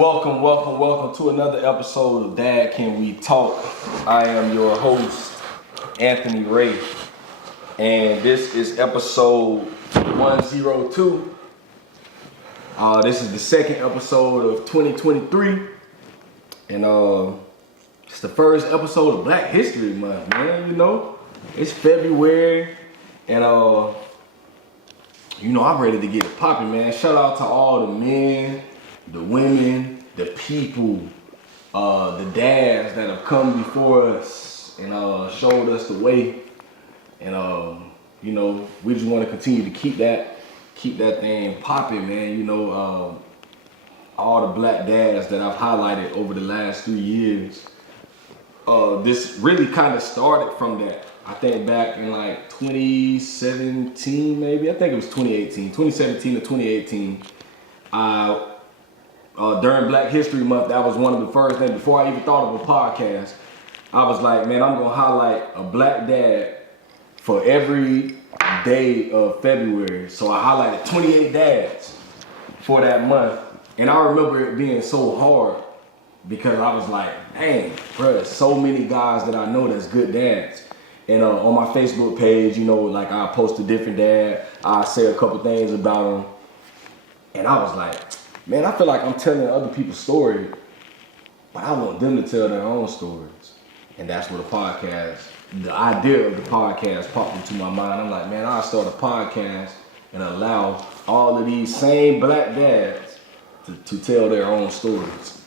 Welcome to another episode of Dad Can We Talk. I am your host, Anthony Ray, and this is episode 102. This is the second episode of 2023, and it's the first episode of Black History Month, man. You know, it's February, and I'm ready to get it popping, man. Shout out to all the men, the women, the people, the dads that have come before us and showed us the way. And we just want to continue to keep that thing popping, man. All the black dads that I've highlighted over the last 3 years. This really kind of started from that. I think back in like 2017, maybe. I think it was 2017 or 2018. During Black History Month, that was one of the first things. Before I even thought of a podcast, I was like, man, I'm going to highlight a black dad for every day of February. So I highlighted 28 dads for that month. And I remember it being so hard because I was like, dang, bro, there's so many guys that I know that's good dads. And on my Facebook page, like I post a different dad. I say a couple things about him. And I was like, man, I feel like I'm telling other people's story, but I want them to tell their own stories. And that's where the idea of the podcast popped into my mind. I'm like, man, I'll start a podcast and allow all of these same black dads to tell their own stories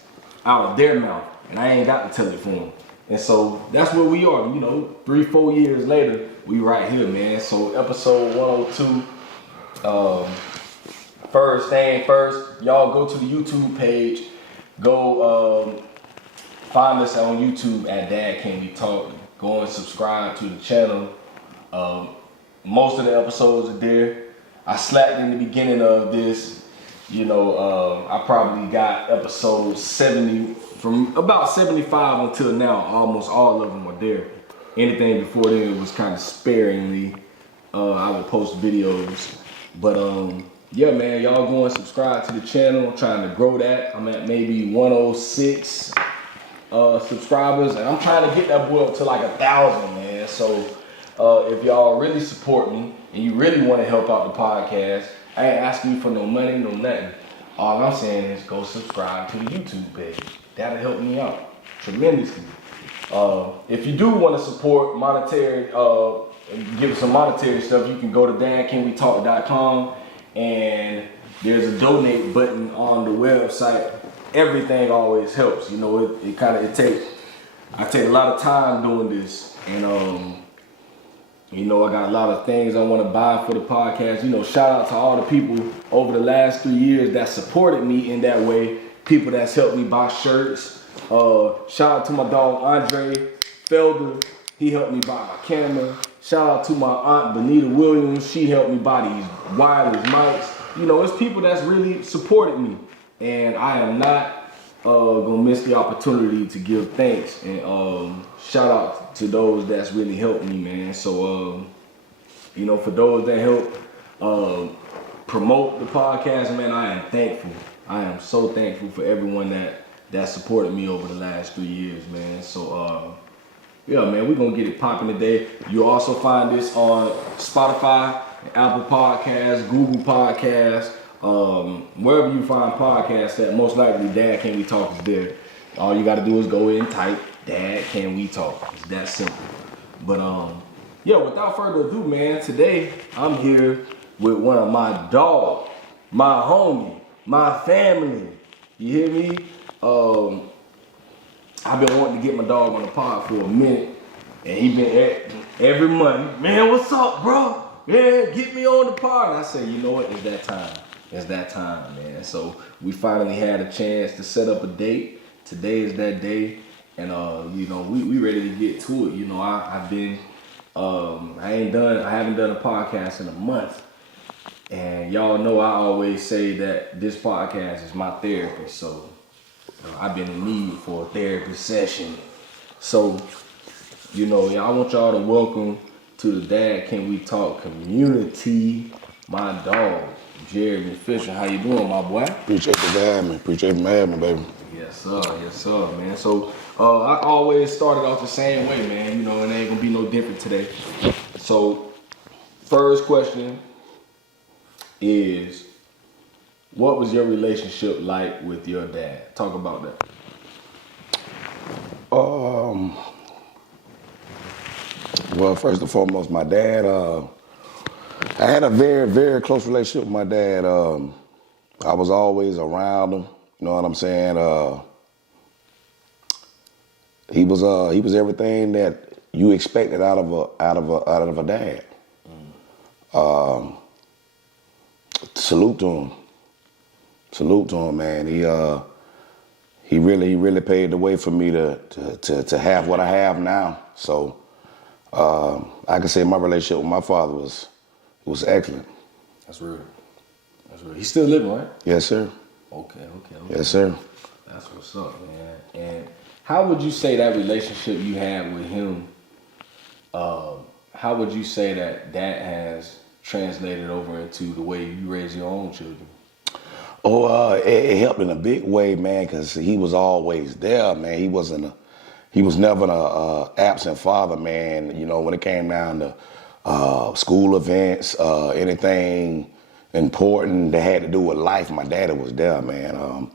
out of their mouth. And I ain't got to tell it for them. And so that's where we are, 3-4 years later, we right here, man. So episode 102, first thing first, y'all go to the YouTube page. Go find us on YouTube at Dad Can We Talk. Go and subscribe to the channel. Most of the episodes are there. I slacked in the beginning of this. I probably got episode 70, from about 75 until now. Almost all of them are there. Anything before then was kind of sparingly. I would post videos. But yeah, man, y'all go and subscribe to the channel. I'm trying to grow that. I'm at maybe 106 subscribers, and I'm trying to get that boy up to like 1,000, man. So if y'all really support me and you really want to help out the podcast, I ain't asking you for no money, no nothing. All I'm saying is go subscribe to the YouTube page. That'll help me out tremendously. If you do want to support monetary, give us some monetary stuff, you can go to dadcanwetalk.com. And there's a donate button on the website. Everything always helps. I take a lot of time doing this, and I got a lot of things I want to buy for the podcast. Shout out to all the people over the last 3 years that supported me in that way. People that's helped me buy shirts. Shout out to my dog Andre Felder. He helped me buy my camera. Shout out to my aunt Benita Williams. She helped me buy these wireless mics. It's people that's really supported me. And I am not gonna miss the opportunity to give thanks. And shout out to those that's really helped me, man. So, for those that help promote the podcast, man, I am thankful. I am so thankful for everyone that supported me over the last 3 years, man. So, yeah, man, we're going to get it popping today. You'll also find this on Spotify, Apple Podcasts, Google Podcasts, wherever you find podcasts at, most likely Dad Can We Talk is there. All you got to do is go in and type Dad Can We Talk. It's that simple. But, yeah, without further ado, man, today I'm here with one of my dog, my homie, my family. You hear me? I've been wanting to get my dog on the pod for a minute, and he been every month, man, what's up, bro? Yeah, get me on the pod. And I said, you know what, it's that time. It's that time, man. So we finally had a chance to set up a date. Today is that day, and we ready to get to it. I haven't done a podcast in a month, and y'all know I always say that this podcast is my therapy. So I've been in need for a therapy session. So, I want y'all to welcome to the Dad Can We Talk community, my dog. You Jeremy Fisher. How you doing, my boy? Appreciate you for having me. Appreciate you for having me, baby. Yes, sir, man. So I always started off the same way, man. You know, and it ain't gonna be no different today. So, first question is, what was your relationship like with your dad? Talk about that. Well, first and foremost, my dad, I had a very, very close relationship with my dad. I was always around him, you know what I'm saying? He was everything that you expected out of a dad. Salute to him, man. He really paved the way for me to have what I have now. So I can say my relationship with my father was excellent. That's real. He's still living, right? Yes, sir. Okay. Yes, sir. That's what's up, man. And how would you say that relationship you had with him, how would you say that has translated over into the way you raise your own children? Oh, it helped in a big way, man, because he was always there, man. He was never an absent father, man. You know, when it came down to school events, anything important that had to do with life, my daddy was there, man.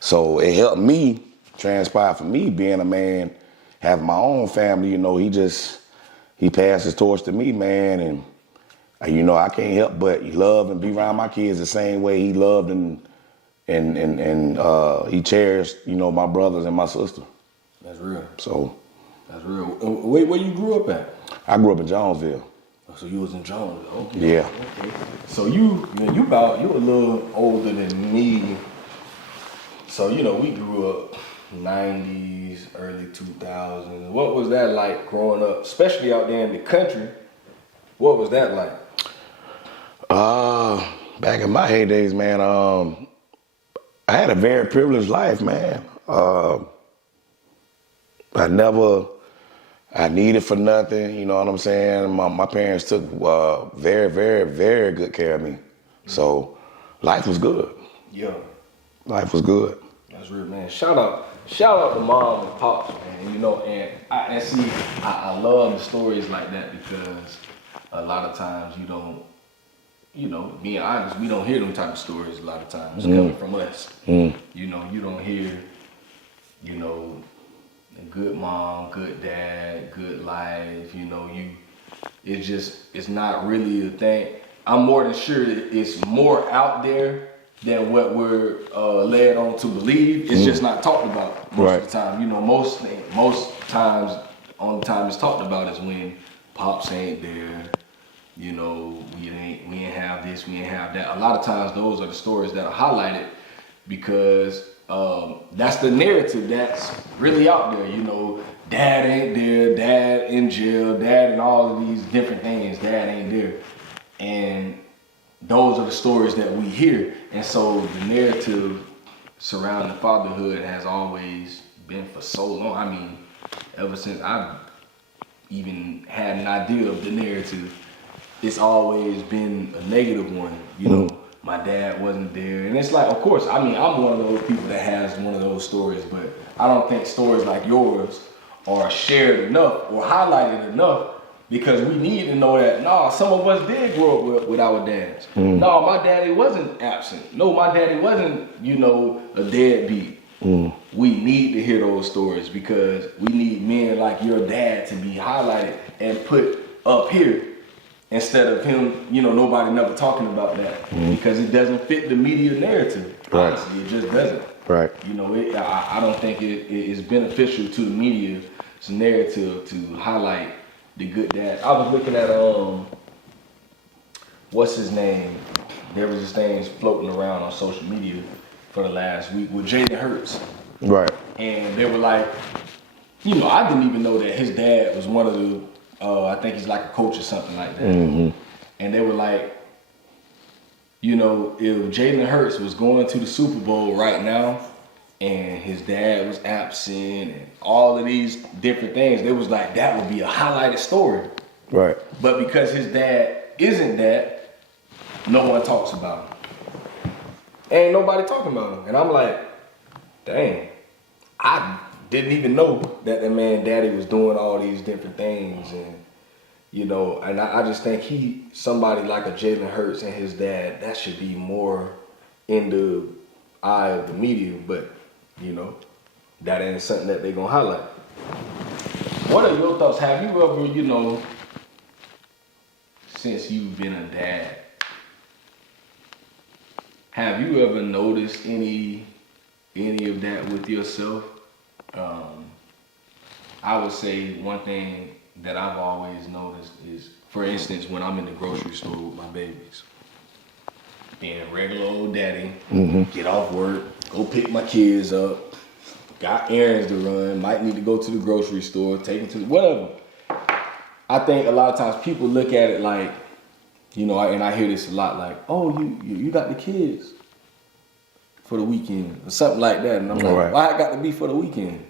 So it helped me transpire for me being a man, having my own family. You know, he passed his torch to me, man, and you know, I can't help but love and be around my kids the same way he loved and he cherished, you know, my brothers and my sister. That's real. So. That's real. Where you grew up at? I grew up in Jonesville. Oh, so you was in Jonesville. Okay. Yeah. Okay. So you a little older than me. So, you know, we grew up 90s, early 2000s. What was that like growing up, especially out there in the country? What was that like? Back in my heydays, man, I had a very privileged life, man. I needed for nothing, you know what I'm saying? My parents took very, very, very good care of me. So life was good. Yeah. Life was good. That's real, man. Shout out to mom and pops, man. You know, and I love the stories like that because a lot of times you don't, you know, being honest, we don't hear them type of stories a lot of times coming from us. You know, you don't hear, you know, a good mom, good dad, good life, you know, it's not really a thing. I'm more than sure it's more out there than what we're led on to believe. It's just not talked about most of the time. You know, most times, only time it's talked about is when pops ain't there. You know, we ain't have this, we ain't have that. A lot of times those are the stories that are highlighted because that's the narrative that's really out there. You know, dad ain't there, dad in jail, dad and all of these different things, dad ain't there. And those are the stories that we hear. And so the narrative surrounding fatherhood has always been for so long. I mean, ever since I've even had an idea of the narrative, it's always been a negative one. You know, my dad wasn't there. And it's like, of course, I mean, I'm one of those people that has one of those stories, but I don't think stories like yours are shared enough or highlighted enough because we need to know that, some of us did grow up with our dads. No, my daddy wasn't absent. No, my daddy wasn't, you know, a deadbeat. We need to hear those stories because we need men like your dad to be highlighted and put up here instead of him, you know, nobody never talking about that because it doesn't fit the media narrative. Right. Honestly, it just doesn't. Right. You know, I don't think it is beneficial to the media's narrative to highlight the good dad. I was looking at what's his name? There was this thing floating around on social media for the last week with Jalen Hurts. Right. And they were like, you know, I didn't even know that his dad was one of the, I think he's like a coach or something like that. And they were like, you know, if Jalen Hurts was going to the Super Bowl right now and his dad was absent and all of these different things, they was like, that would be a highlighted story. Right. But because his dad isn't that, no one talks about him. Ain't nobody talking about him. And I'm like, dang, I didn't even know that the man daddy was doing all these different things. And, you know, and I just think somebody like a Jalen Hurts and his dad, that should be more in the eye of the media. But, you know, that ain't something that they gonna highlight. What are your thoughts? Have you ever, you know, since you've been a dad, have you ever noticed any of that with yourself? I would say one thing that I've always noticed is, for instance, when I'm in the grocery store with my babies, and regular old daddy, get off work, go pick my kids up, got errands to run, might need to go to the grocery store, take them to whatever. I think a lot of times people look at it like, you know, and I hear this a lot, like, oh, you got the kids for the weekend or something like that, and I'm like, why I got to be for the weekend?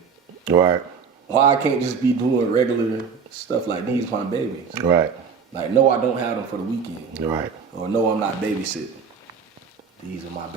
Right. Why I can't just be doing regular stuff like these my babies? Right. Like, no, I don't have them for the weekend. Right. Or no, I'm not babysitting. These are my babies.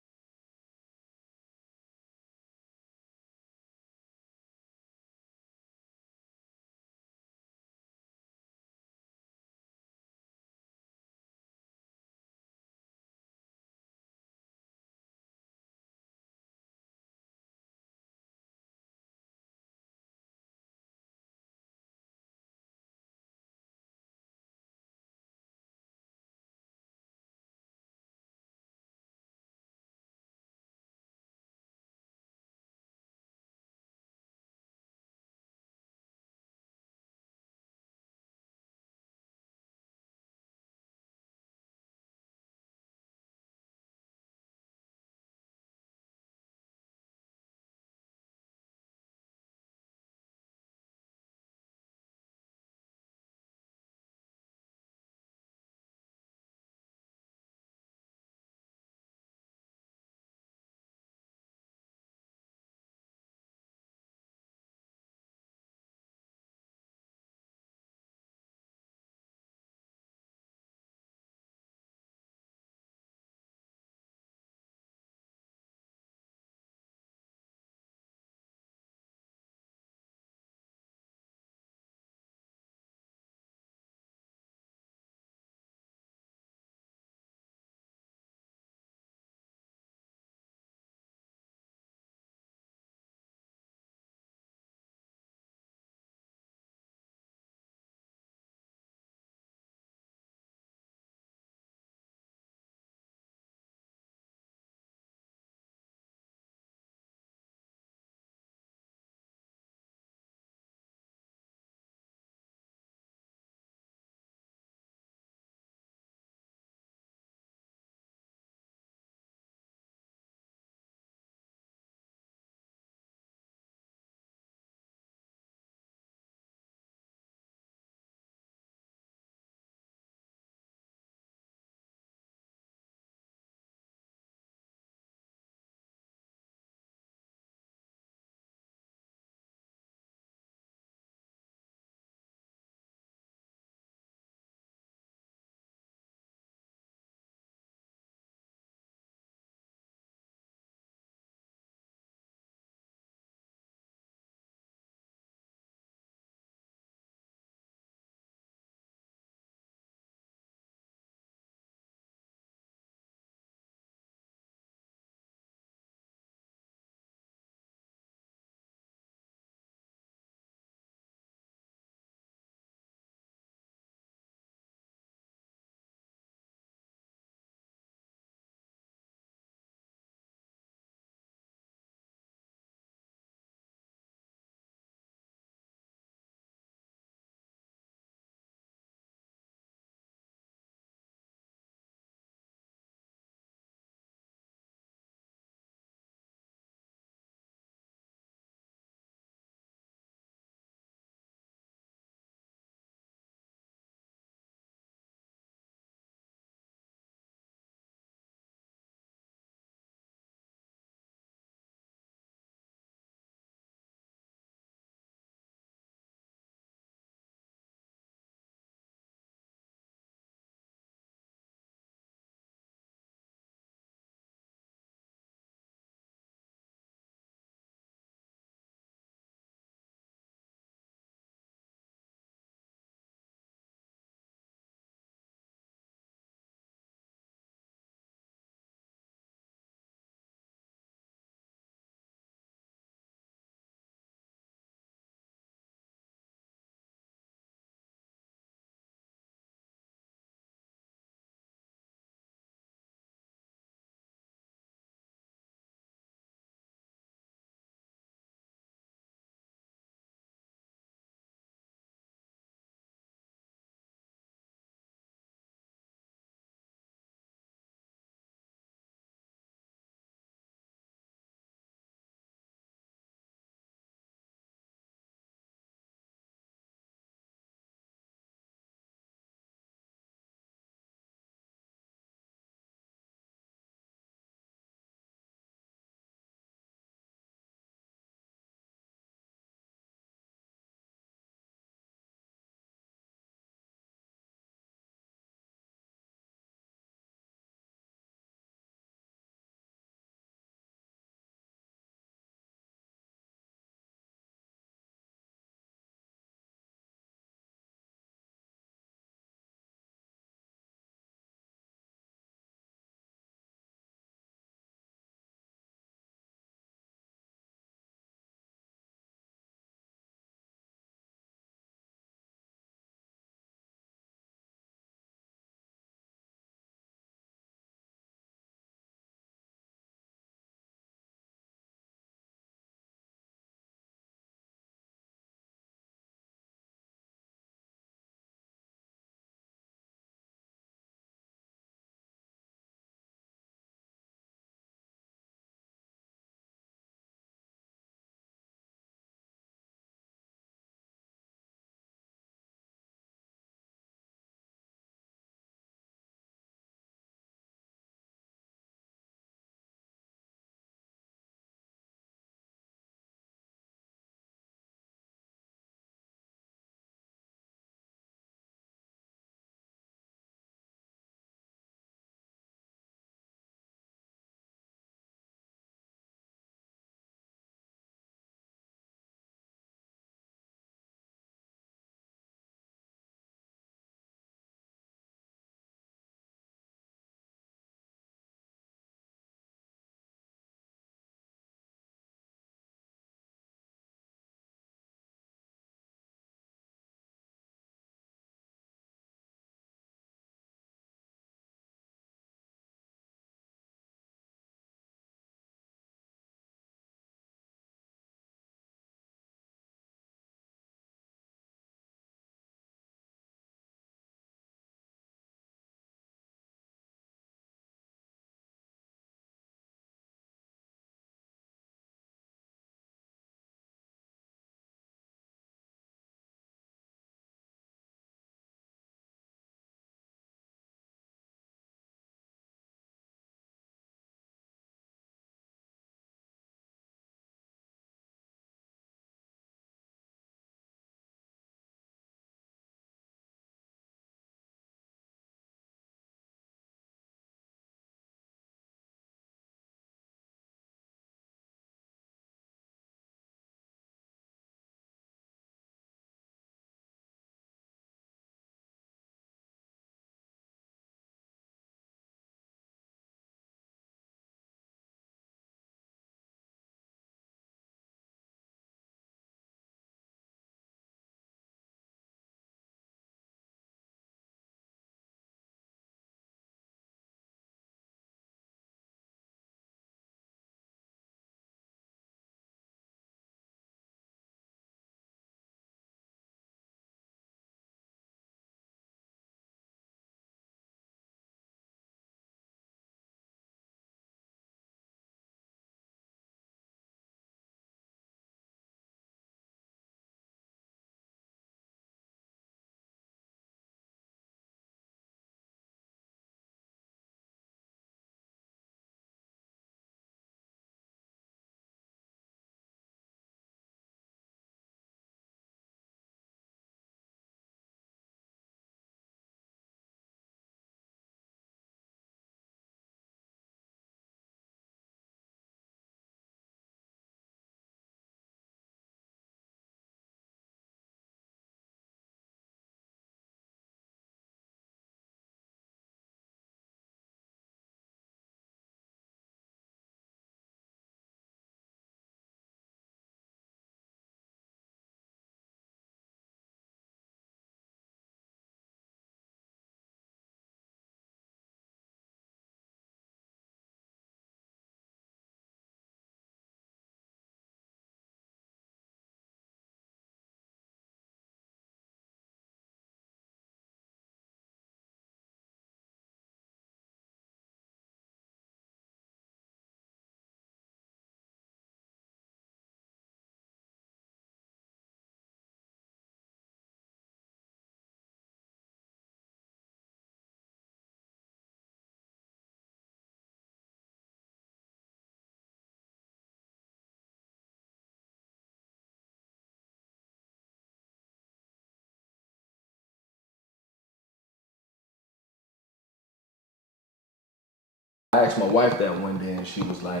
I asked my wife that one day, and she was like,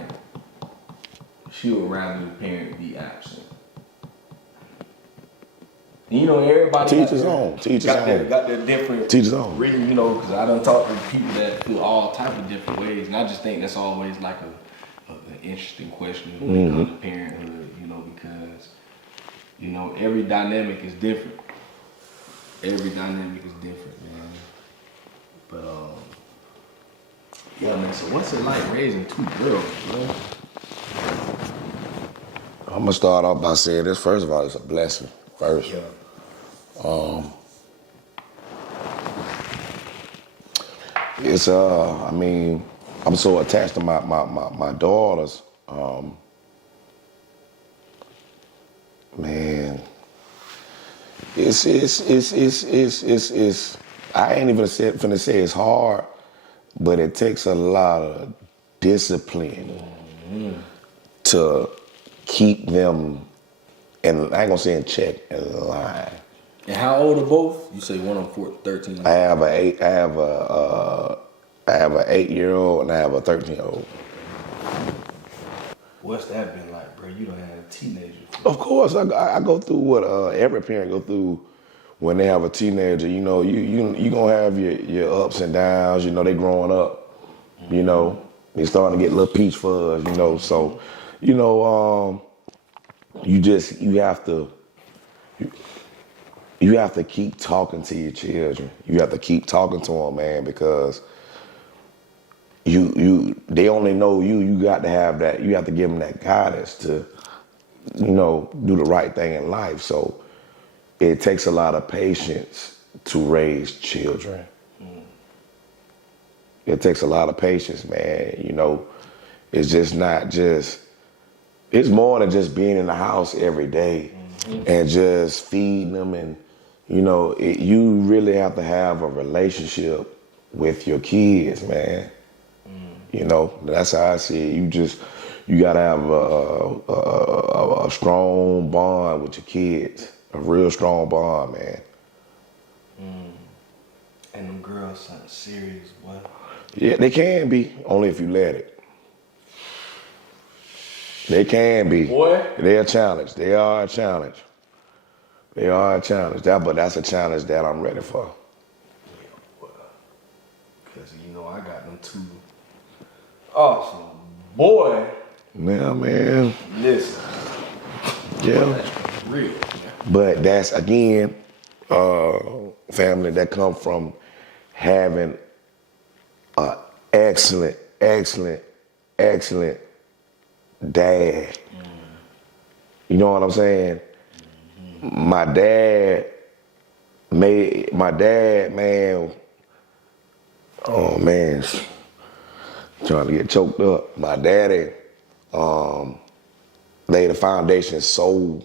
she would rather the parent be absent. You know, everybody Teach his own. got their different Teach his own. written, you know, because I done talked to people that feel all type of different ways, and I just think that's always like an interesting question when it comes to parenthood, you know, because, you know, every dynamic is different. Every dynamic is different, man. But, yeah, man, so what's it like raising two girls, bro? I'm gonna start off by saying this. First of all, it's a blessing. First, Yeah. it's I mean, I'm so attached to my daughters. Man, it's I ain't even finna say it's hard, but it takes a lot of discipline to keep them, and I ain't gonna say in check, in line. And how old are both? You say one on 13. I have an 8-year-old and I have a 13-year-old. What's that been like, bro? You done had a teenager. Of course, I go through what every parent go through when they have a teenager. You know, you gonna have your ups and downs. You know, they growing up. You know, they starting to get a little peach fuzz. You know, so you know, you have to keep talking to your children. You have to keep talking to them, man, because they only know you. You got to have that. You have to give them that guidance to, you know, do the right thing in life. So it takes a lot of patience to raise children. It takes a lot of patience, man. You know, it's just not just. It's more than just being in the house every day and just feeding them, and you know, you really have to have a relationship with your kids, man. You know, that's how I see it. You gotta have a strong bond with your kids, a real strong bond, man. And them girls sound serious, boy. Yeah, they can be, only if you let it. They can be. Boy. They're a challenge. They are a challenge. They are a challenge. But that's a challenge that I'm ready for. Yeah, boy. Because, you know, I got them two awesome boy. Yeah, man. Listen. Yeah. That's real, man. But that's, again, family that come from having an excellent dad. You know what I'm saying? My dad, man, oh man, trying to get choked up. My daddy laid a foundation so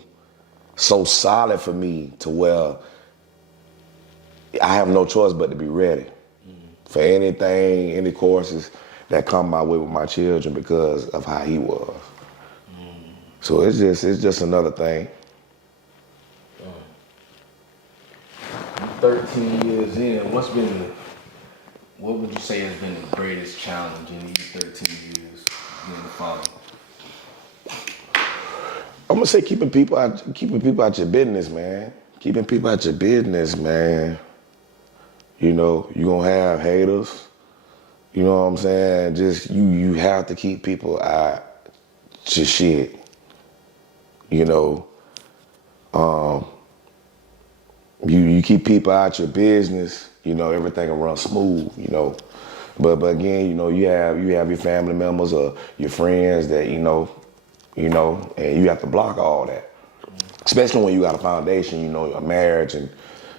solid for me to where I have no choice but to be ready for anything, any courses that come my way with my children because of how he was. So it's just another thing. 13 years in, what would you say has been the greatest challenge in these 13 years being a father? I'm gonna say keeping people out your business, man. Keeping people out your business, man. You know, you're gonna have haters. You know what I'm saying? Just you have to keep people out your shit. You know, you keep people out your business, you know, everything will run smooth, you know. But again, you know, you have your family members or your friends that, you know, and you have to block all that. Especially when you got a foundation, you know, a marriage and,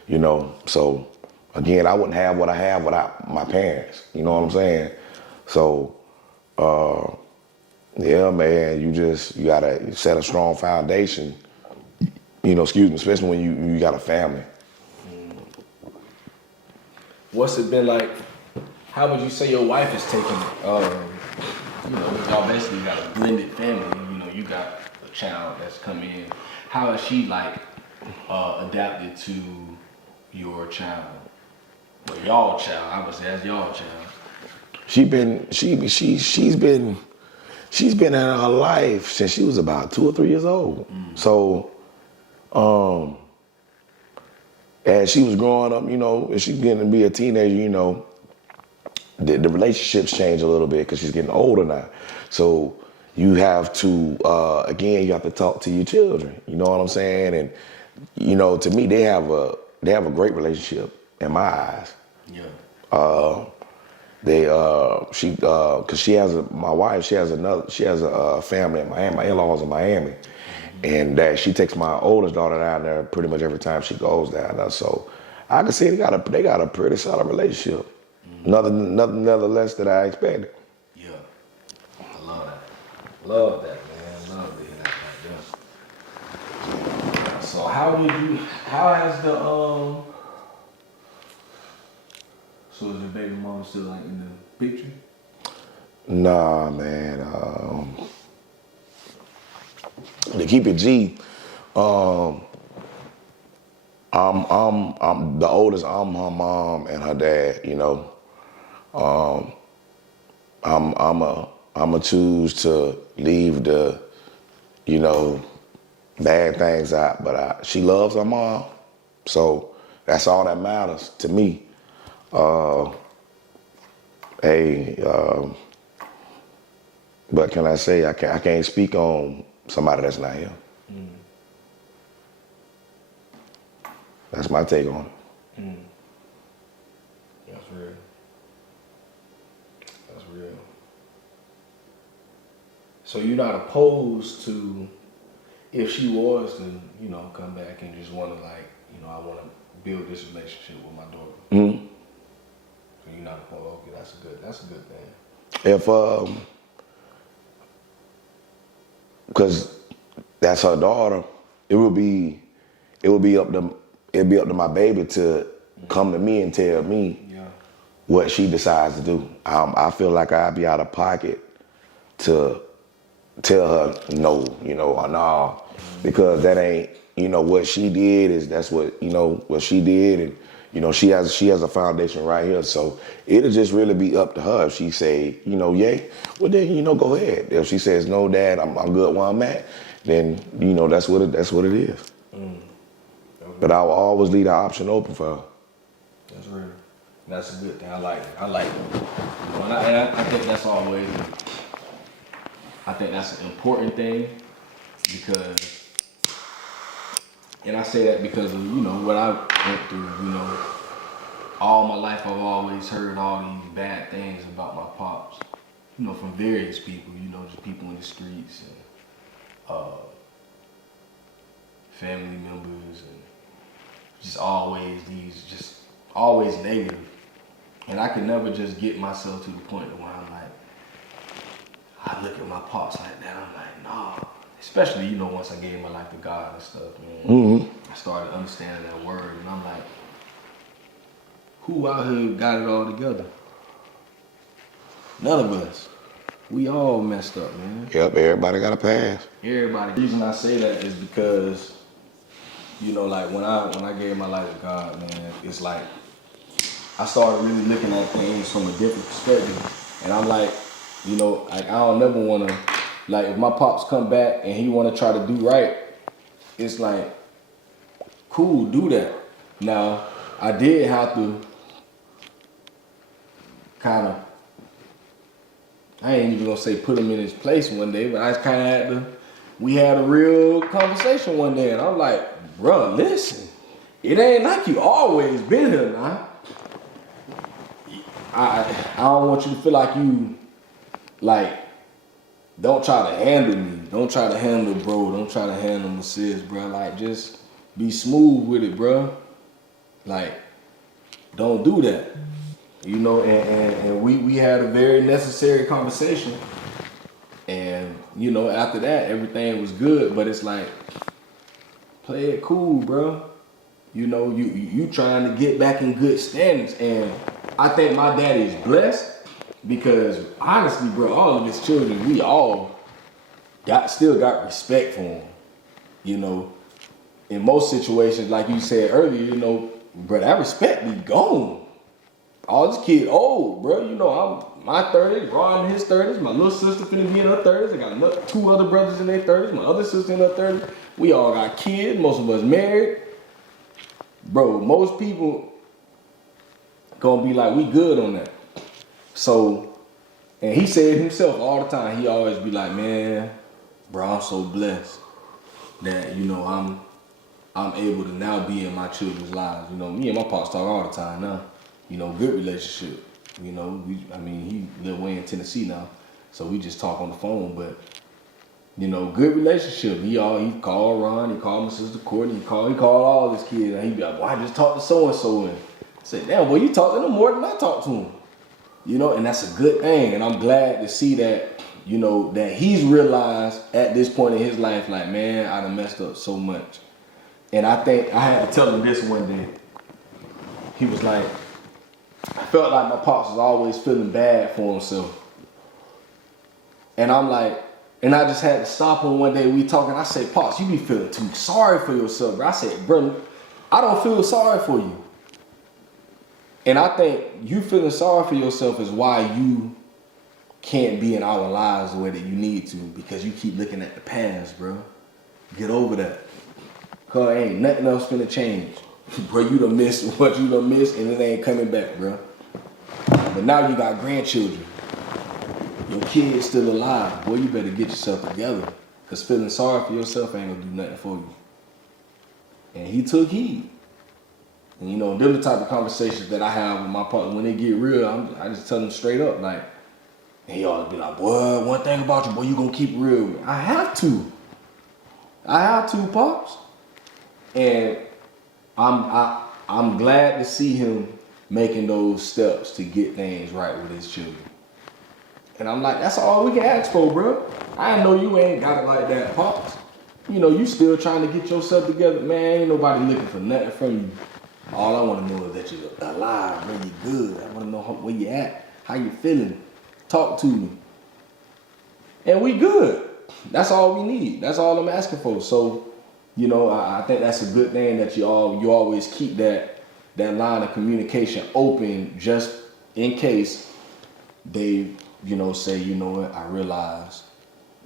you know, so again, I wouldn't have what I have without my parents, you know what I'm saying? So, yeah, man, you gotta set a strong foundation, you know, especially when you got a family. What's it been like? How would you say your wife is taking it? You know, y'all basically got a blended family. You know, you got a child that's come in. How is she like adapted to your child? Well, y'all child. I would say that's y'all child. she's been in her life since she was about 2 or 3 years old. So, as she was growing up, and she's getting to be a teenager, the relationships change a little bit because she's getting older now. So you have to, again, you have to talk to your children. You know what I'm saying? And, to me, they have a great relationship in my eyes. Yeah. Cause my wife, she has a family in Miami, my in-laws in Miami. And that she takes my oldest daughter down there pretty much every time she goes down there. So I can see they got a pretty solid relationship. Nothing less than I expected. Yeah. I love that. Love that, man. Love to hear that right there. So how has the so is your baby mama still like in the picture? Nah, man. To keep it G, I'm the oldest. I'm her mom and her dad. I'm a choose to leave the, bad things out. But she loves her mom, so that's all that matters to me. But can I say I can't speak on somebody that's not here. That's my take on it. That's real. That's real. So you're not opposed to if she was to, come back and just want to I want to build this relationship with my daughter. Mm-hmm. So you're not opposed. Okay, that's a good thing. If because that's her daughter, it'd be up to my baby to come to me and tell me what she decides to do. I feel like I'd be out of pocket to tell her no, or no, because that ain't, what she did that's what, what she did, and she has a foundation right here. So it'll just really be up to her. If she say, yay, well then, go ahead. If she says no, Dad, I'm good where I'm at, then that's what it is. Okay. But I will always leave the option open for her. That's real. That's a good thing. I like it. I think that's always. I think that's an important thing because, and I say that because of what I went through. All my life I've always heard all these bad things about my pops. From various people. Just people in the streets and family members and just always negative. And I could never just get myself to the point where I'm like, I look at my pops like that, I'm like, nah. Especially, once I gave my life to God and stuff, man. Mm-hmm. I started understanding that word, and I'm like, who out here got it all together? None of us. We all messed up, man. Yep, everybody got a pass. Everybody. The reason I say that is because, like when I gave my life to God, man, it's like I started really looking at things from a different perspective. And I'm like, I don't never want to, like if my pops come back and he want to try to do right, it's like, cool, do that. Now, I did have to kind of, I ain't even gonna say put him in his place one day, but I kind of had to, we had a real conversation one day, and I'm like, bro, listen, it ain't like you always been here now. I don't want you to feel like you, don't try to handle me. Don't try to handle bro. Don't try to handle my sis, bro. Just be smooth with it, bro. Don't do that. And we had a very necessary conversation. And, after that, everything was good. But it's like, play it cool, bro. You trying to get back in good standings. And I think my daddy is blessed because, honestly, bro, all of his children, we all still got respect for him. In most situations, like you said earlier, bro, that respect be gone. all this kid old, bro. You know, I'm my 30s, Ron in his 30s, my little sister finna be in her 30s. I got 2 other brothers in their 30s, my other sister in her 30s. We all got kids, most of us married. Bro, most people gonna be like, we good on that. So, and he said himself all the time, he always be like, man, bro, I'm so blessed that, you know, I'm able to now be in my children's lives. You know, me and my pops talk all the time now. You know, good relationship. You know, he live way in Tennessee now, so we just talk on the phone. But you know, good relationship. He called Ron, he called my sister Courtney, he called all his kids, and he be like, boy, I just talked to so and so, and I said, damn, boy, you talk to them more than I talk to him. You know, and that's a good thing, and I'm glad to see that. You know, that he's realized at this point in his life, like, man, I done messed up so much. And I think I had to tell him this one day. He was like, I felt like my pops was always feeling bad for himself. And I'm like, and I just had to stop him one day. We talking, I said, Pops, you be feeling too sorry for yourself, bro. I said, bro, I don't feel sorry for you. And I think you feeling sorry for yourself is why you can't be in our lives the way that you need to, because you keep looking at the past, bro. Get over that. Cause ain't nothing else finna change. Bro, you done missed what you done missed and it ain't coming back, bro. But now you got grandchildren. Your kid's still alive. Boy, you better get yourself together. Cause feeling sorry for yourself ain't gonna do nothing for you. And he took heed. And you know, them the type of conversations that I have with my partner. When they get real, I just tell them straight up, like, and he always be like, boy, one thing about you, boy, you gonna keep it real with me. I have to, Pops. And I'm glad to see him making those steps to get things right with his children. And I'm like, that's all we can ask for, bro. I know you ain't got it like that, Pops. You know, you still trying to get yourself together. Man, ain't nobody looking for nothing from you. All I want to know is that you're alive, bro. You good. I want to know where you at, how you feeling. Talk to me. And we good. That's all we need. That's all I'm asking for. So, you know, I think that's a good thing that you always keep that line of communication open, just in case they, you know, say, you know what, I realize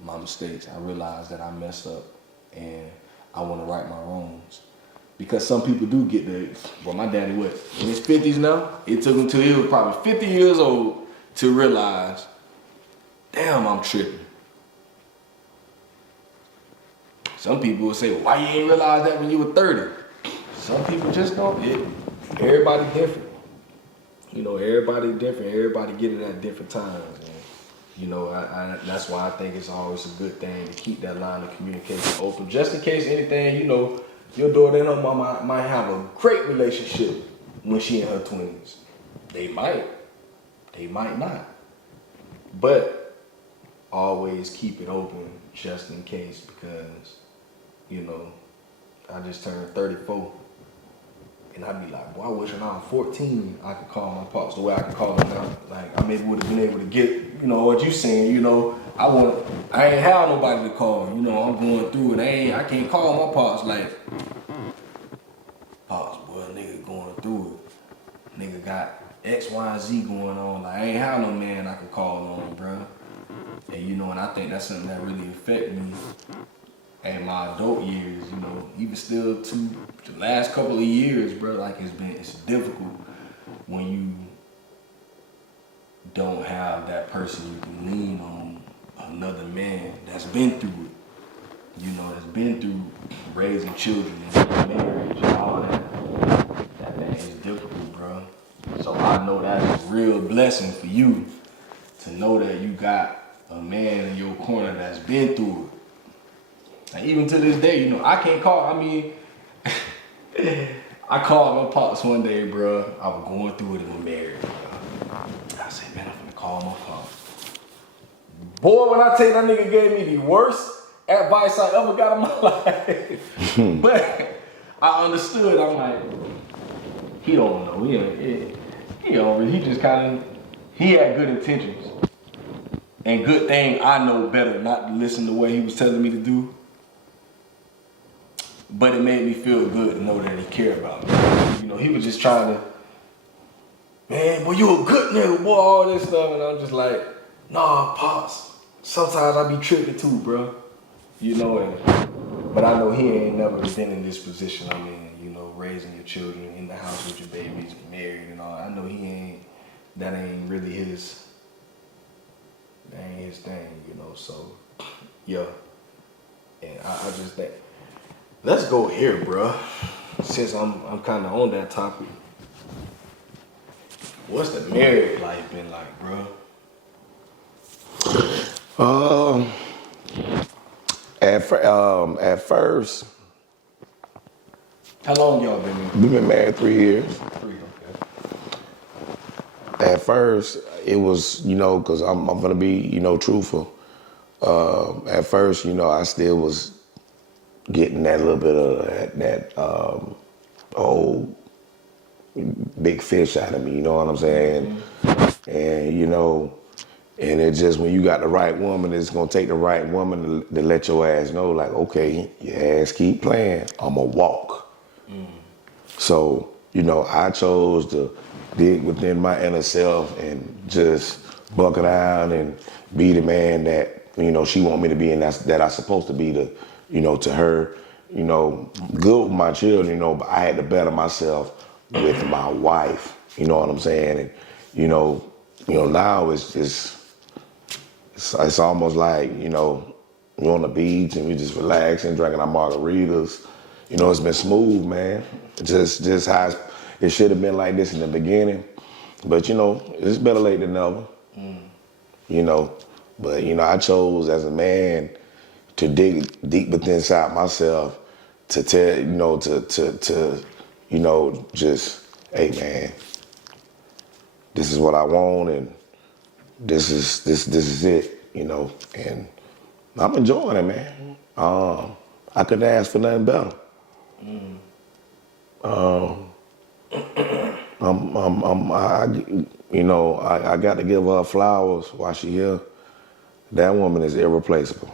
my mistakes. I realize that I messed up and I want to right my wrongs. Because some people do get the, well, my daddy, what, in his 50s now? It took him till he was probably 50 years old to realize, damn, I'm tripping. Some people will say, well, why you ain't realize that when you were 30? Some people just don't. Everybody different. You know, everybody different. Everybody get it at different times. And, you know, that's why I think it's always a good thing to keep that line of communication open. Just in case anything, you know, your daughter and her mama might have a great relationship when she and her twins. They might not. But always keep it open just in case, because, you know, I just turned 34. And I'd be like, boy, I wish when I was 14, I could call my pops the way I can call them now. Like, I maybe would have been able to get, you know, what you saying, you know, I ain't have nobody to call, you know, I'm going through it. I can't call my pops like, pops, boy, nigga going through it. Nigga got X, Y, and Z going on. Like, I ain't have no man I could call on, bro. And, you know, and I think that's something that really affected me in my adult years, you know, even still to the last couple of years, bro, like it's difficult when you don't have that person you can lean on, another man that's been through it, you know, that's been through raising children and marriage and all that. That thing is difficult, bro. So I know that's a real blessing for you to know that you got a man in your corner that's been through it. And even to this day, you know, I can't call, I called my pops one day, bro. I was going through it in my marriage, bro. I said, man, I'm gonna call my pops. Boy, when I tell you that nigga gave me the worst advice I ever got in my life. But I understood, I'm like, he don't know, he don't really, he had good intentions. And good thing I know better not to listen to what he was telling me to do. But it made me feel good to know that he cared about me. You know, he was just trying to man, boy, you a good nigga, boy, all this stuff. And I'm just like, nah, Pops, sometimes I be tripping too, bro. You know, but I know he ain't never been in this position I'm in, you know, raising your children in the house with your babies, married and all. I know that ain't really that ain't his thing, you know, so, yeah. And I just think, let's go here, bro. Since I'm kind of on that topic. What's the married life been like, bro? At first, How long y'all been married? we've been married 3 years. 3, okay. At first, it was, because I'm gonna be, truthful. At first, I still was getting that little bit of that old big fish out of me. You know what I'm saying? And and it's just when you got the right woman, it's gonna take the right woman to let your ass know, like, okay, your ass keep playing, I'ma walk. So, I chose to dig within my inner self and just buckle down and be the man that, she want me to be, and that I supposed to be to her, good with my children, but I had to better myself with my wife. You know what I'm saying? And, now it's almost like, we're on the beach and we just relaxing, drinking our margaritas. It's been smooth, man. Just how it should have been like this in the beginning. But, it's better late than never. But, I chose as a man to dig deep within inside myself to tell, just, hey, man, this is what I want and this is it, and I'm enjoying it, man. I couldn't ask for nothing better. I got to give her flowers while she here. That woman is irreplaceable.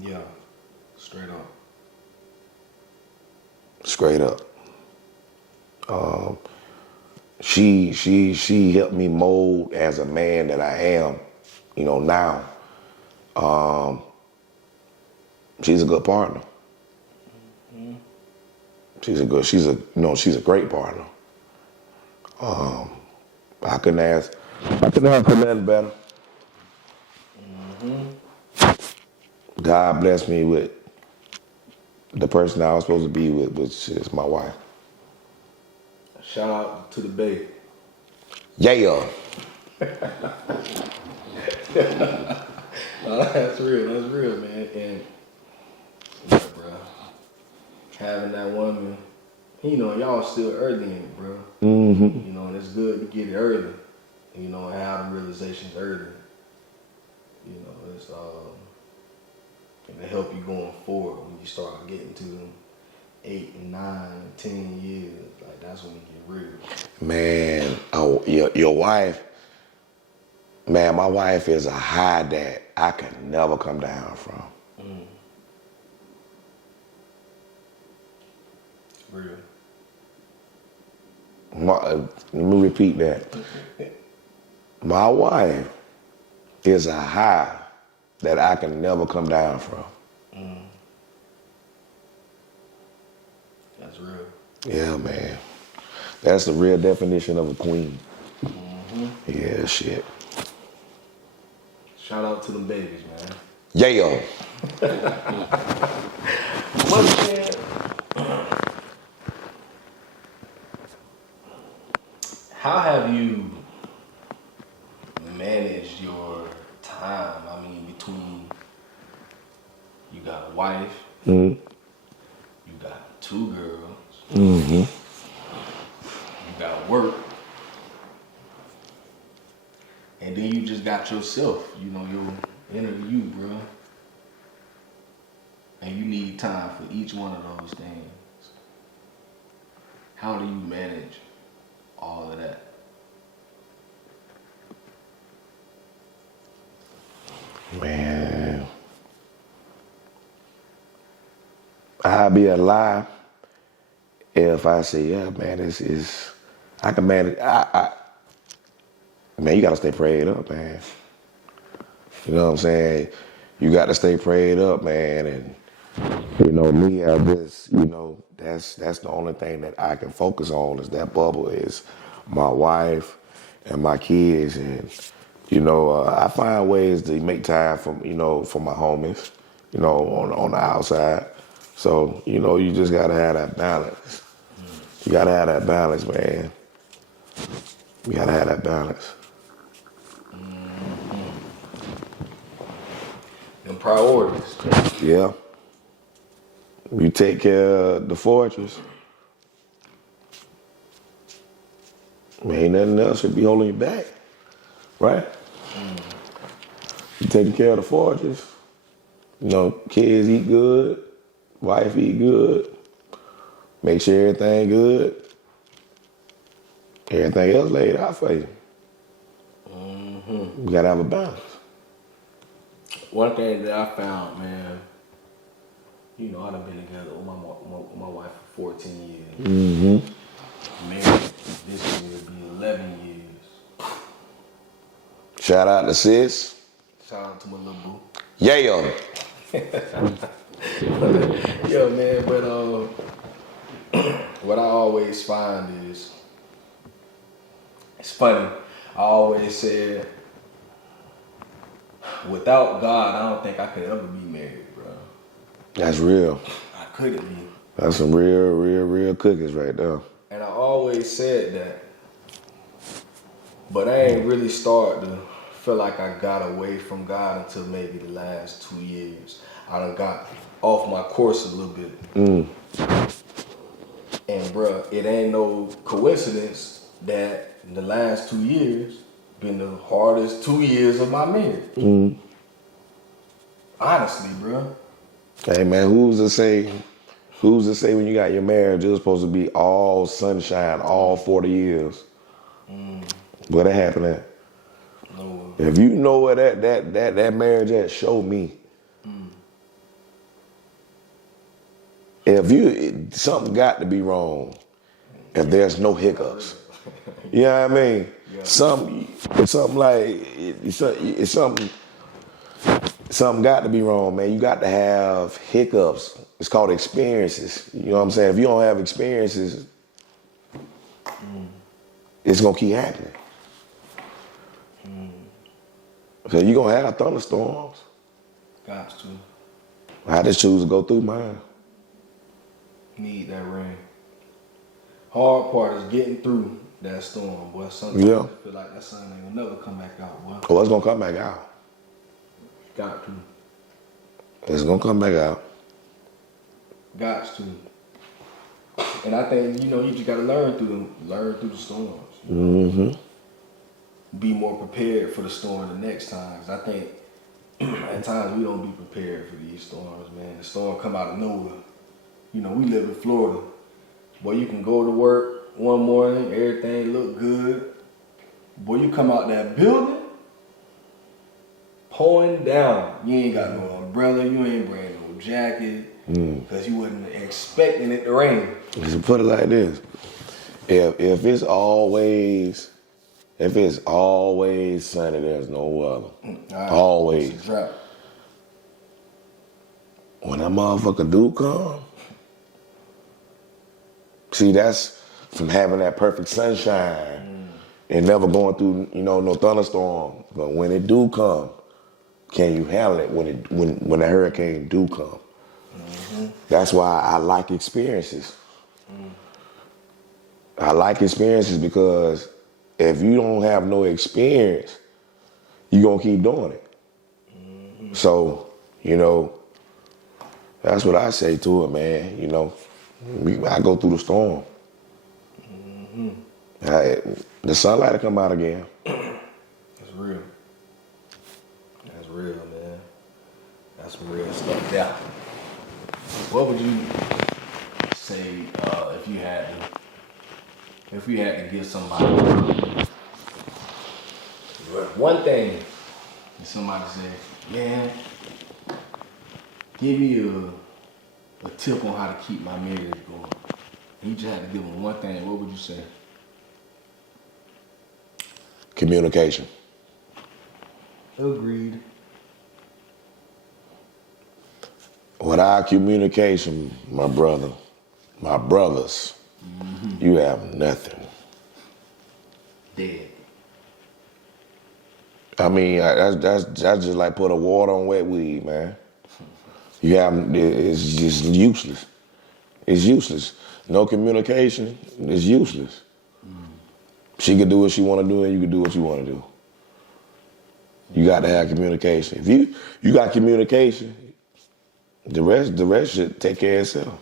Yeah, straight up. Straight up. She helped me mold as a man that I am, now. She's a good partner. She's a great partner. I couldn't ask for nothing better. God blessed me with the person I was supposed to be with, which is my wife. Shout out to the baby. Yeah. No, that's real, man. And yeah, bro, having that woman, y'all still early in it, bro. Mm-hmm. And it's good to get it early. And have the realizations early. It's it'll help you going forward when you start getting to them 8 and 9 and 10 years. Like that's when it get real. Man, your wife, man, my wife is a high that I can never come down from. Real. Let me repeat that. My wife is a high that I can never come down from. That's real. Yeah, man. That's the real definition of a queen. Yeah, shit. Shout out to them babies, man. Yeah. How have you managed your time? I mean, between you got a wife, you got 2 girls, you got work, and then you just got yourself, your inner you, bro. And you need time for each one of those things. How do you manage all of that? Man, I'd be a lie if I say, yeah, man, I can manage. man, you gotta stay prayed up, man. You know what I'm saying? You got to stay prayed up, man. And me at this, that's the only thing that I can focus on is that bubble is my wife and my kids. And I find ways to make time for my homies, on the outside. So you just gotta have that balance. You gotta have that balance, man. You gotta have that balance. Them priorities. Yeah. You take care of the fortress, man, ain't nothing else should be holding you back, right? You taking care of the fortress, kids eat good, wife eat good, make sure everything good, everything else laid out for you. You gotta have a balance. One thing that I found, man, I done been together with my wife for 14 years. Married this year will be 11 years. Shout out to sis. Shout out to my little boo. Yeah. Yeah, man, but what I always find is, it's funny, I always said, without God, I don't think I could ever be married, bro. That's real. I couldn't be. That's some real cookies right there. And I always said that, but I ain't really started to feel like I got away from God until maybe the last 2 years. I done got off my course a little bit. And bruh, it ain't no coincidence that in the last 2 years been the hardest 2 years of my marriage. Honestly, bruh. Hey man, who's to say when you got your marriage, it was supposed to be all sunshine, all 40 years? What happened at? No. If you know where that marriage at, show me. Something got to be wrong if there's no hiccups. You know what I mean? Yeah. Something got to be wrong, man. You got to have hiccups. It's called experiences. You know what I'm saying? If you don't have experiences, it's gonna keep happening. So you're gonna have thunderstorms. Got to. I just choose to go through mine. Need that rain. Hard part is getting through that storm, boy. Sometimes Yeah. I feel like that sun ain't gonna never come back out, boy. Oh, it's gonna come back out. Got to. It's gonna come back out. Got to. And I think, you just gotta learn through the storms. Be more prepared for the storm the next time. 'Cause I think at times we don't be prepared for these storms, man. The storm come out of nowhere. We live in Florida. Boy, you can go to work one morning, everything look good. Boy, you come out that building, pouring down. You ain't got no umbrella, you ain't bringing no jacket, because you wasn't expecting it to rain. Just put it like this: if it's always sunny, there's no weather. Right. Always. It's a drought. When that motherfucker do come, see, that's from having that perfect sunshine and never going through, no thunderstorm. But when it do come, can you handle it when the hurricane do come? That's why I like experiences. I like experiences because if you don't have no experience, you're gonna keep doing it. So, that's what I say to it, man. I go through the storm. The sunlight will come out again. That's real. That's real, man. That's some real stuff there. What would you say if you had to give somebody one thing, and somebody said, "Man, give me a tip on how to keep my marriage going." And you just had to give them one thing. What would you say? Communication. Agreed. Without communication, my brothers, you have nothing. Dead. I mean, that's just like put a water on wet weed, man. It's just useless. It's useless. No communication, it's useless. She can do what she want to do, and you can do what you want to do. You got to have communication. If you got communication, the rest should take care of itself.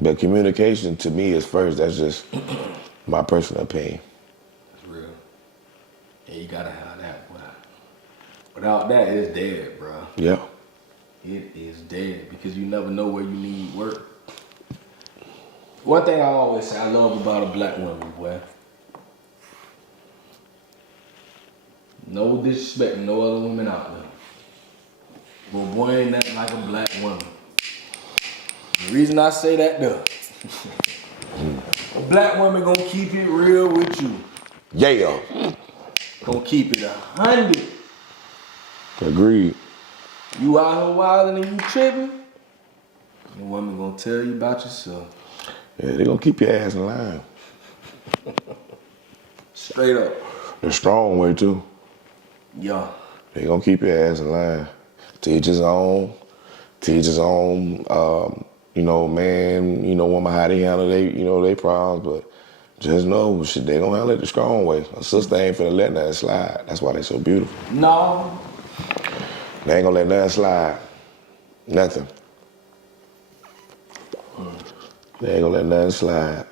But communication to me is first. That's just my personal opinion. It's real. Yeah, you gotta have that. Without that, it's dead, bro. Yeah. It is dead because you never know where you need work. One thing I always say I love about a black woman, boy. No disrespect to no other women out there. But boy, ain't nothing like a black woman. The reason I say that though, a black woman gonna keep it real with you. Yeah. Gonna keep it 100. Agreed. You out here wilding and you tripping, the woman gonna tell you about yourself. Yeah, they gonna keep your ass in line. Straight up. The strong way too. Yeah. They gonna keep your ass in line. Teach his own. Man, woman how they handle they problems, but just know shit, they gonna handle it the strong way. A sister ain't finna let nothing slide. That's why they so beautiful. No. They ain't gonna let nothing slide. Nothing. They ain't gonna let nothing slide.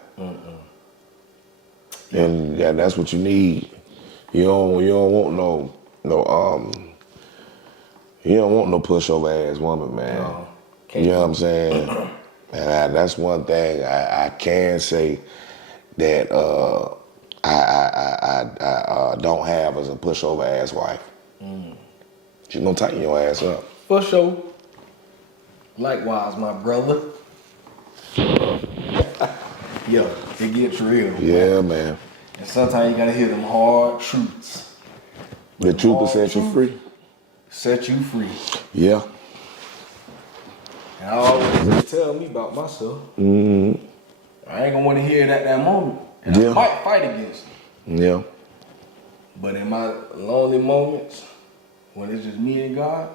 And that's what you need. You don't want no pushover ass woman, man. No. You know what I'm saying? And that's one thing I can say that I don't have as a pushover ass wife. She's gonna tighten your ass up. For sure. Likewise, my brother. Yo, it gets real. Yeah, man. And sometimes you gotta hear them hard truths. The truth will set you free. Set you free. Yeah. And I always tell me about myself. I ain't gonna want to hear it at that moment. And I might fight against it. Yeah. But in my lonely moments, when it's just me and God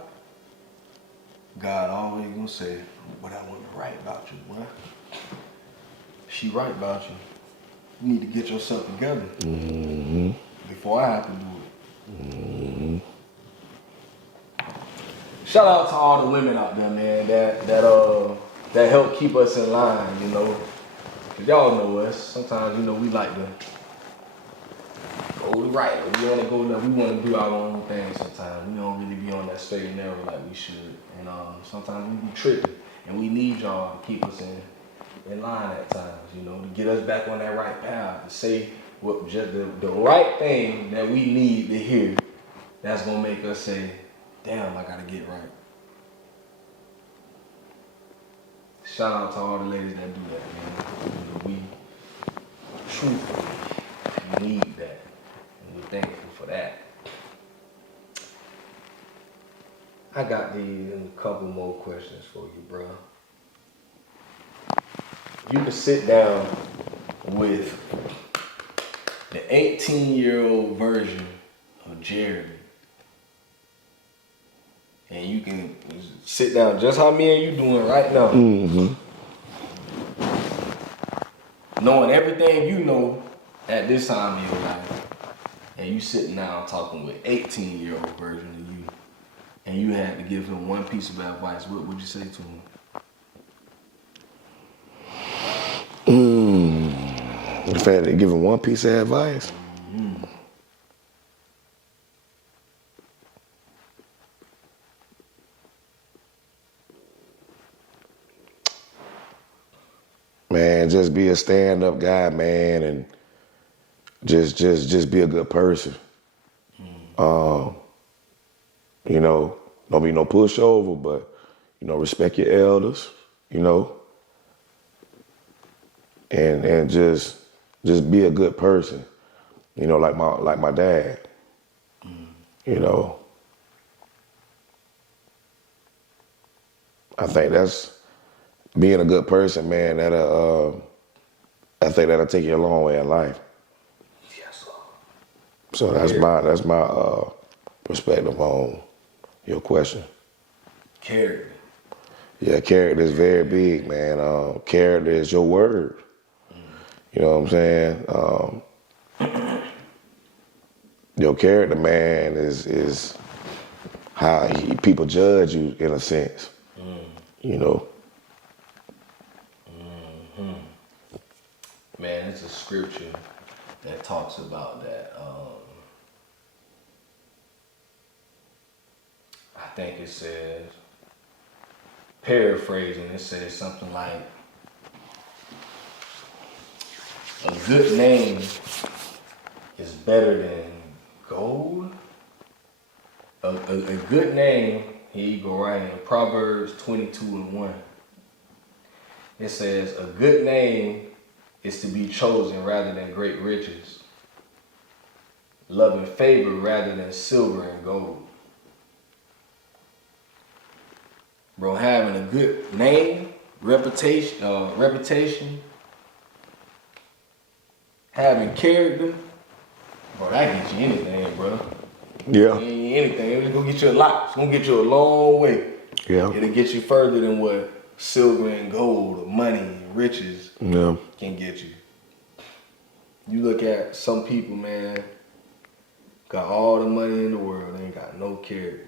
always gonna say, but I want to write about you, boy. She right about you. You need to get yourself together before I have to do it. Shout out to all the women out there, man, that help keep us in line, Cause y'all know us. Sometimes, we like to go right. We wanna go left. We wanna do our own thing sometimes. We don't really be on that straight and narrow like we should. And sometimes we be tripping. And we need y'all to keep us in line at times, to get us back on that right path, to say what just the right thing that we need to hear that's gonna make us say, damn, I gotta get right. Shout out to all the ladies that do that, man. We truthfully need that. And we're thankful for that. I got these and a couple more questions for you, bro. You can sit down with the 18-year-old version of Jeremy. And you can sit down just how me and you doing right now. Knowing everything you know at this time of your life. And you sitting down talking with 18-year-old version of you. And you had to give him one piece of advice. What would you say to him? If I had to give him one piece of advice. Man, just be a stand-up guy, man, and just be a good person. Don't be no pushover, but respect your elders, and just be a good person. You know, like my dad. You know, I think that's being a good person, man. I think that'll take you a long way in life. Yes, So that's my perspective on your question. character. Yeah, character is very big, man. Character is your word. You know what I'm saying? Your character, man, is how people judge you in a sense. You know. Man, it's a scripture that talks about that. I think it says, paraphrasing, it says something like, a good name is better than gold. A good name, here you go right here, Proverbs 22:1. It says, a good name is to be chosen rather than great riches, loving favor rather than silver and gold. Bro, having a good name, reputation, having character, bro, that gets you anything, bro. Yeah. Anything. It's gonna get you a lot. It's gonna get you a long way. Yeah. It'll get you further than what silver and gold or money and riches Yeah. can get you. You look at some people, man, got all the money in the world, they ain't got no character.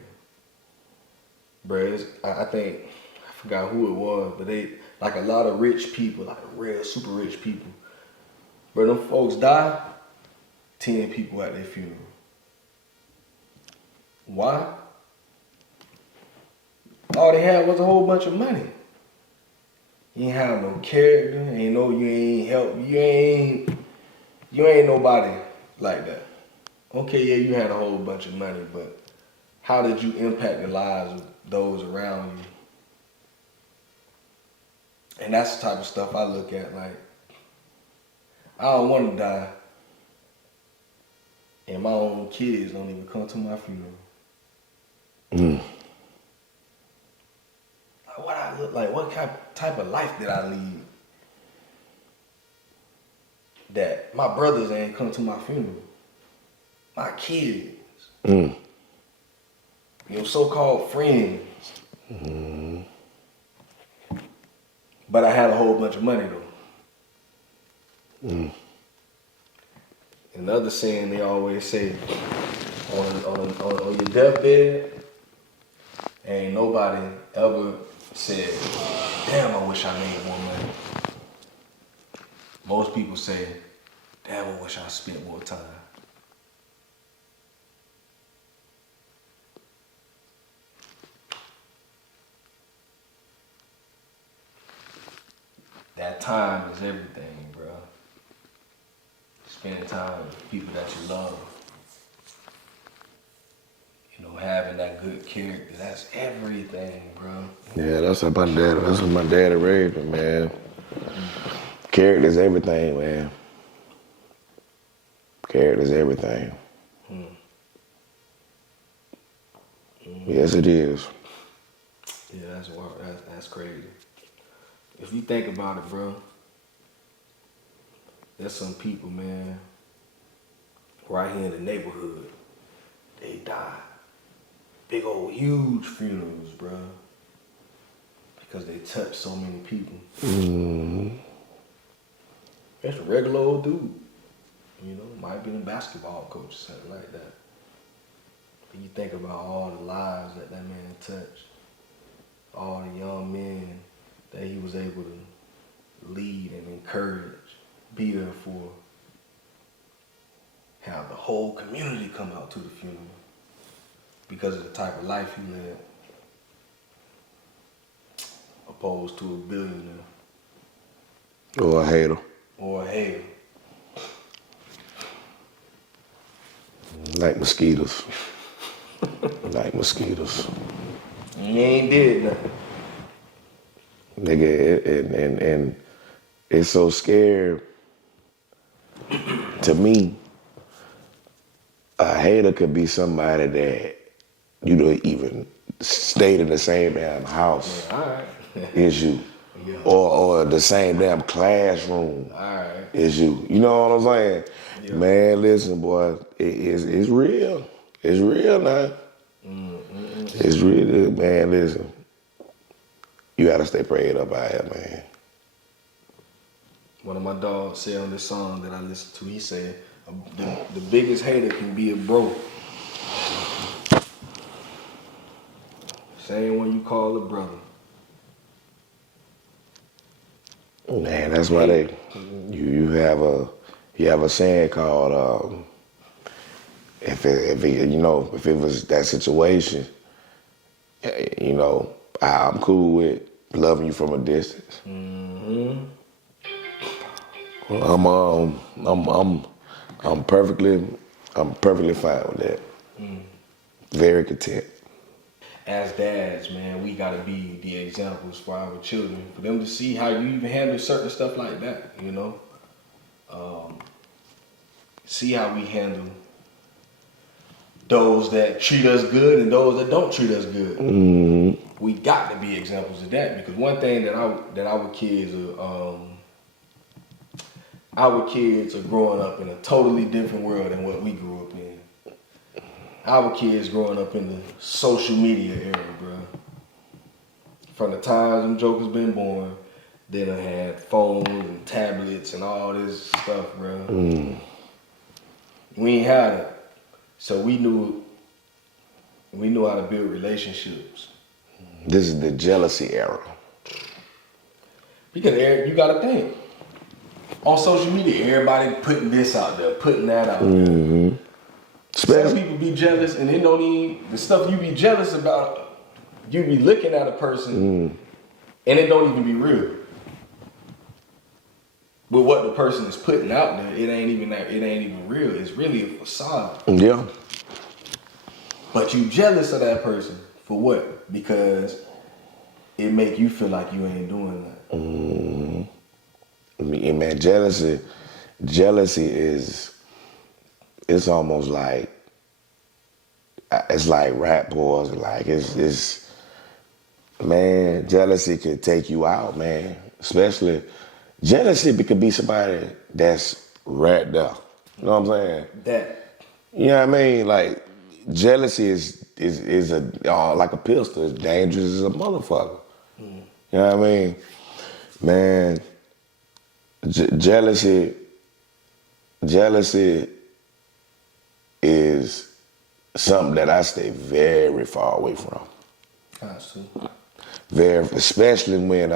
Bro, I think, I forgot who it was, but they, like a lot of rich people, like real super rich people, bro, them folks die, 10 people at their funeral. Why? All they had was a whole bunch of money. You ain't have no character, you ain't help, you ain't nobody like that. Okay, yeah, you had a whole bunch of money, but how did you impact the lives of those around you? And that's the type of stuff I look at, like, I don't want to die, and my own kids don't even come to my funeral. What I look like, what type of life did I lead? That my brothers ain't come to my funeral. My kids. So-called friends. But I had a whole bunch of money though. Another saying they always say, on your deathbed, ain't nobody ever said, damn, I wish I made more money. Most people say, damn, I wish I spent more time. That time is everything, bro. Spending time with people that you love. Having that good character, that's everything, bro. Yeah, that's what my dad raised me, man. Character is everything, man. Character is everything. Yes, it is. Yeah, that's wild. That's crazy. If you think about it, bro, there's some people, man, right here in the neighborhood, they die. Big old huge funerals, bro. Because they touch so many people. That's a regular old dude. Might be a basketball coach or something like that. But you think about all the lives that man touched. All the young men that he was able to lead and encourage, be there for. Have the whole community come out to the funeral because of the type of life he led. Opposed to a billionaire. Or a hater. Like mosquitoes. Like mosquitoes. He ain't did nothing. Nigga, and it's so scary to me A hater could be somebody that you don't even stayed in the same damn house Yeah, all right. as you. Yeah. Or the same damn classroom All right. as you. You know what I'm saying? Yeah. Man, listen, boy, it's real. It's real now. It's real, man, listen. You gotta stay prayed up out here, man. One of my dogs said on this song that I listened to, he said, the biggest hater can be a bro. Same one you call a brother. Man, that's why you have a saying called if it was that situation, you know, I'm cool with loving you from a distance. I'm perfectly fine with that. Very content. As dads, man, we gotta be the examples for our children, for them to see how you even handle certain stuff like that, you know? See how we handle those that treat us good and those that don't treat us good. We got to be examples of that, because one thing that our kids are growing up in a totally different world than what we grew up in. Our kids growing up in the social media era, bro. From the times them jokers been born, they done had phones and tablets and all this stuff, bro. We ain't had it, so we knew how to build relationships. This is the jealousy era. Because you gotta think, on social media, everybody putting this out there, putting that out there. Some people be jealous, and they don't even, the stuff you be jealous about, you be looking at a person, and it don't even be real. But what the person is putting out there, it ain't even real. It's really a facade. Yeah. But you jealous of that person for what? Because it make you feel like you ain't doing that. And man, jealousy is, it's almost like, it's like rap boys, like it's man, jealousy could take you out, man. Especially jealousy could be somebody that's right there. You know what I'm saying? That. You know what I mean? Like jealousy is like a pistol. It's dangerous as a motherfucker. You know what I mean? Man, jealousy is something that I stay very far away from. I see. Very, especially when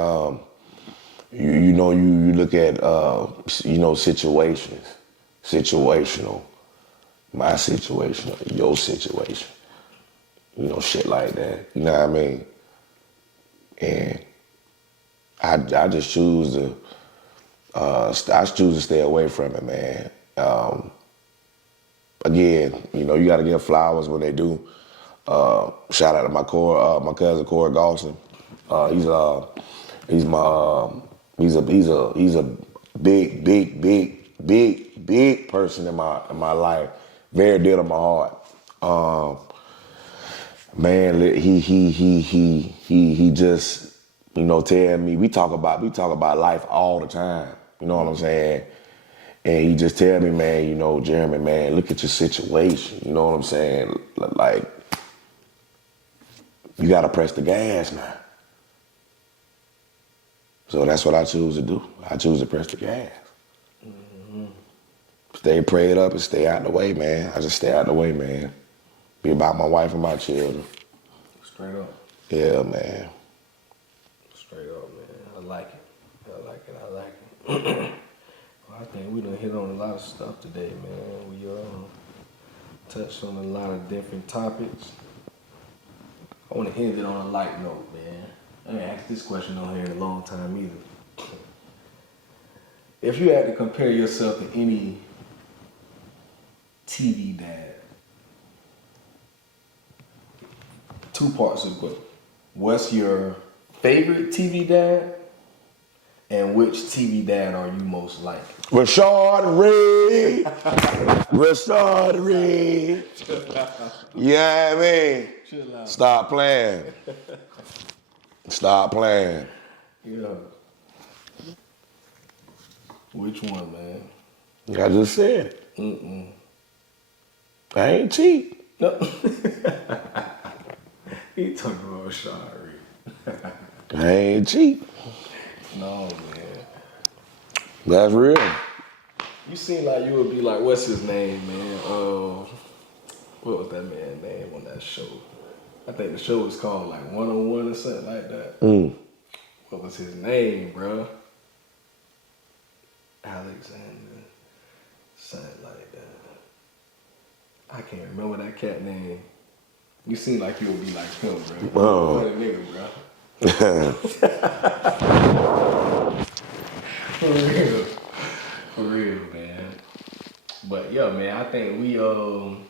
you look at situational, my situation, your situation, shit like that. You know what I mean? And I just choose to stay away from it, man. Again, you gotta give flowers when they do. Shout out to my cousin Corey Galson. He's a big person in my life. Very dear to my heart. Man, he just tell me, we talk about life all the time. You know what I'm saying? And he just tell me, man, Jeremy, man, look at your situation. You know what I'm saying? Like, you gotta press the gas now. So that's what I choose to do. I choose to press the gas. Stay prayed up and stay out the way, man. I just stay out the way, man. Be about my wife and my children. Straight up. Yeah, man. Straight up, man. I like it. Well, I think we done hit on a lot of stuff today, man. We touched on a lot of different topics. I want to end it on a light note, man. I ain't asked this question on here in a long time either. If you had to compare yourself to any TV dad, two parts of the book. What's your favorite TV dad? And which TV dad are you most like? Rashard Reed. Rashard Reed. Yeah, I mean. Chill out. Stop playing. Stop playing. Yeah. Which one, man? I just said it. Mm-mm. I ain't cheap. No. He talking about sorry. I ain't cheap. No, man. That's real. You seem like you would be like, what's his name, man? What was that man's name on that show? I think the show was called like 101 or something like that. What was his name, bro? Alexander. Something like that. I can't remember that cat name. You seem like you would be like him, bro. Oh. What a nigga, bro. For real, man. But yeah, man, I think we done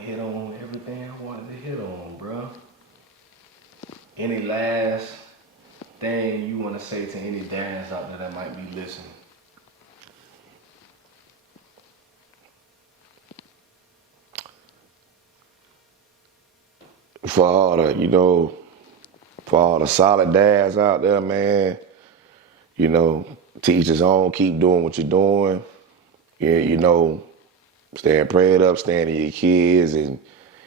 hit on everything I wanted to hit on, bro. Any last thing you want to say to any dads out there that might be listening? For all the solid dads out there, man, teach his own, keep doing what you're doing. Yeah, staying prayed up, staying to your kids and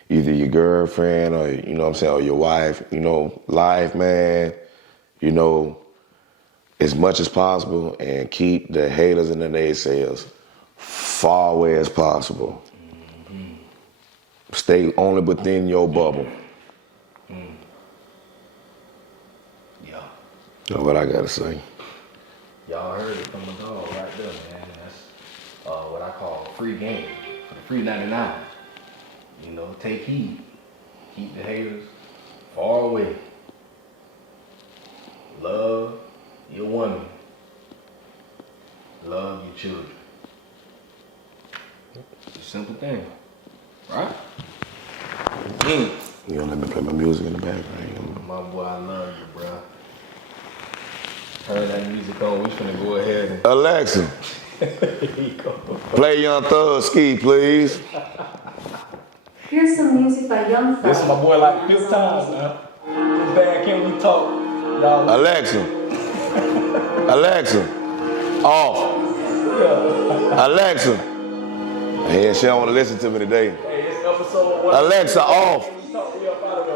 either your girlfriend or, or your wife, life, man, as much as possible and keep the haters and the naysayers far away as possible. Mm-hmm. Stay only within your bubble. Yeah. That's what I gotta say. Y'all heard it from the dog right there, man. That's what I call free game for the free 99. Take heed. Keep the haters far away. Love your woman. Love your children. It's a simple thing. Right? You gonna let me play my music in the background? My boy, I love you, bro. Turn that music on. We finna go ahead and... Alexa, play Young Thug Ski, please. Here's some music by Young Thug. This is my boy like 5th time, man. This bad, can we talk? Y'all. Alexa, off. Yeah. Alexa. Yeah, she don't want to listen to me today. Hey, it's episode 1. Alexa, off. Can we talk? We up out of